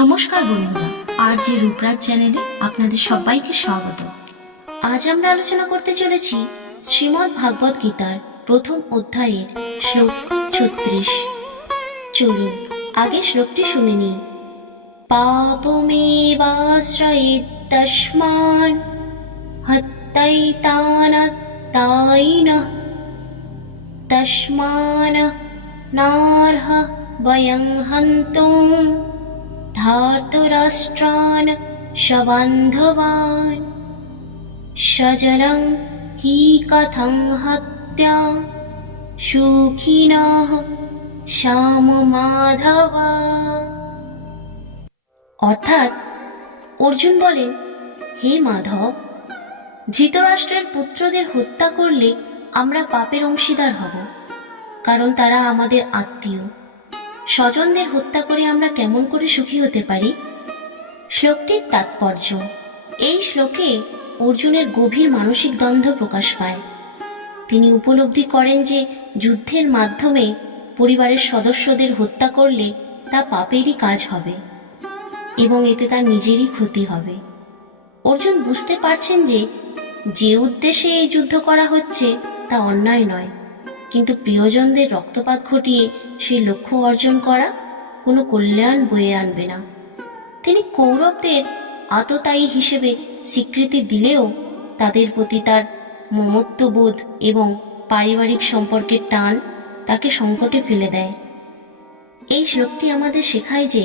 নমস্কার বন্ধুরা, আর যে রূপরাজ চ্যানেলে আপনাদের সবাইকে স্বাগত। আজ আমরা আলোচনা করতে চলেছি শ্রীমদ্ ভাগবত গীতার প্রথম অধ্যায়ের শ্লোক 36। চলুন আগে শ্লোকটি শুনে নিই। পাপমেবাশ্রয়েত্তস্মান হত্যৈতানাত্তায়িনঃ তস্মান্ নার্হ বয়ং হন্তুম ধার্তরাষ্ট্রান সবান্ধবান স্বজনং হি কথং হত্যা সুখিনঃ শ্যাম মাধবা। অর্থাৎ অর্জুন বলেন, হে মাধব, ধৃতরাষ্ট্রের পুত্রদের হত্যা করলে আমরা পাপের অংশীদার হব, কারণ তারা আমাদের আত্মীয়। স্বজনদের হত্যা করে আমরা কেমন করে সুখী হতে পারি? শ্লোকটির তাৎপর্য। এই শ্লোকে অর্জুনের গভীর মানসিক দ্বন্দ্ব প্রকাশ পায়। তিনি উপলব্ধি করেন যে যুদ্ধের মাধ্যমে পরিবারের সদস্যদের হত্যা করলে তা পাপেরই কাজ হবে এবং এতে তার নিজেরই ক্ষতি হবে। অর্জুন বুঝতে পারছেন যে উদ্দেশ্যে এই যুদ্ধ করা হচ্ছে তা অন্যায় নয়, কিন্তু প্রিয়জনদের রক্তপাত ঘটিয়ে সেই লক্ষ্য অর্জন করা কোনো কল্যাণ বয়ে আনবে না। তিনি কৌরবদের আততায়ী হিসেবে স্বীকৃতি দিলেও তাদের প্রতি তার মমত্ববোধ এবং পারিবারিক সম্পর্কের টান তাকে সংকটে ফেলে দেয়। এই শ্লোকটি আমাদের শেখায় যে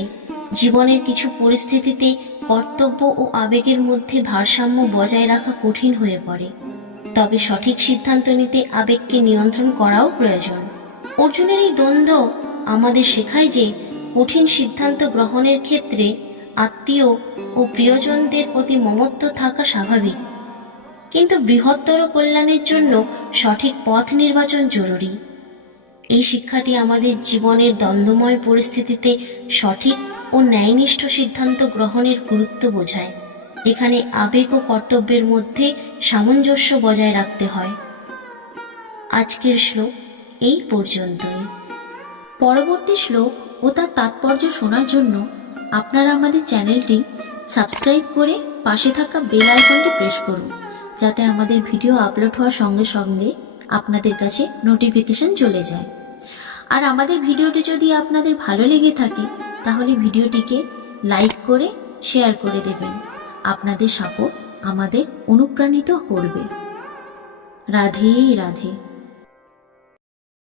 জীবনের কিছু পরিস্থিতিতে কর্তব্য ও আবেগের মধ্যে ভারসাম্য বজায় রাখা কঠিন হয়ে পড়ে, তবে সঠিক সিদ্ধান্ত নিতে আবেগকে নিয়ন্ত্রণ করাও প্রয়োজন। অর্জুনের এই দ্বন্দ্ব আমাদের শেখায় যে কঠিন সিদ্ধান্ত গ্রহণের ক্ষেত্রে আত্মীয় ও প্রিয়জনদের প্রতি মমত্ব থাকা স্বাভাবিক, কিন্তু বৃহত্তর কল্যাণের জন্য সঠিক পথ নির্বাচন জরুরি। এই শিক্ষাটি আমাদের জীবনের দ্বন্দ্বময় পরিস্থিতিতে সঠিক ও ন্যায়নিষ্ঠ সিদ্ধান্ত গ্রহণের গুরুত্ব বোঝায়, যেখানে আবেগ ও কর্তব্যের মধ্যে সামঞ্জস্য বজায় রাখতে হয়। আজকের শ্লোক এই পর্যন্তই। পরবর্তী শ্লোক ও তার তাৎপর্য শোনার জন্য আপনারা আমাদের চ্যানেলটি সাবস্ক্রাইব করে পাশে থাকা বেল আইকনটি প্রেস করুন, যাতে আমাদের ভিডিও আপলোড হওয়ার সঙ্গে সঙ্গে আপনাদের কাছে নোটিফিকেশন চলে যায়। আর আমাদের ভিডিওটি যদি আপনাদের ভালো লেগে থাকে তাহলে ভিডিওটিকে লাইক করে শেয়ার করে দেবেন। আপনাদের সাপোর্ট আমাদের অনুপ্রাণিত করবে। রাধে রাধে।